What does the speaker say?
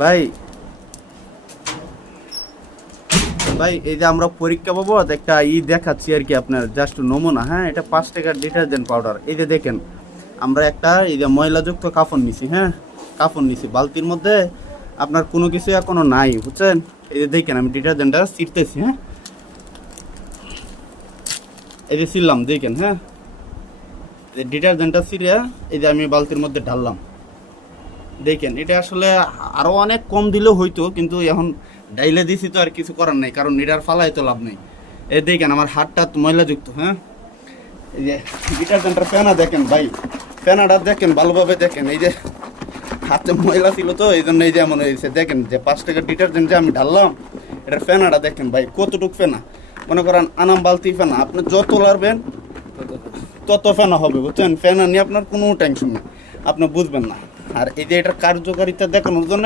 ভাই ভাই এই যে আমরা পরীক্ষা বাবদ একটা দেখাচ্ছি আর কি, আপনার জাস্ট নমুনা। হ্যাঁ, এটা 5 টাকার ডিটারজেন্ট পাউডার। এই যে দেখেন, আমরা একটা এই যে ময়লাযুক্ত কাফন নিছি। হ্যাঁ, কাফন নিছি বালতির মধ্যে, আপনার কোনো কিছু এখনো নাই, বুঝছেন? এই যে দেখেন আমি ডিটারজেন্টটা ছিটতেছি। হ্যাঁ, এই যে ছিললাম, দেখেন। হ্যাঁ, এই ডিটারজেন্টটা ছিঁড়ে এই যে আমি বালতির মধ্যে ঢাললাম। দেখেন, এটা আসলে আরও অনেক কম দিলেও হইতো, কিন্তু এখন ডাইলে দিছি তো আর কিছু করার নেই, কারণ এটার ফালাই তো লাভ নেই। এই দেখেন আমার হাতটা ময়লাযুক্ত। হ্যাঁ, এই যে ডিটারজেন্টের ফেনা দেখেন ভাই, ফেনাটা দেখেন ভালোভাবে দেখেন। এই যে হাতে ময়লা ছিল তো এই জন্য এই যে এমন হয়েছে। দেখেন যে 5 টাকার ডিটারজেন্ট যে আমি ঢাললাম, এটার ফেনাটা দেখেন ভাই কতটুক ফেনা। মনে করেন আনাম বালতি ফেনা, আপনি যত লাড়বেন তত ফেনা হবে, বুঝছেন? ফেনা নিয়ে আপনার কোনো টেনশন নেই, আপনি বুঝবেন না। আর এই যে এটার কার্যকারিতা দেখানোর জন্য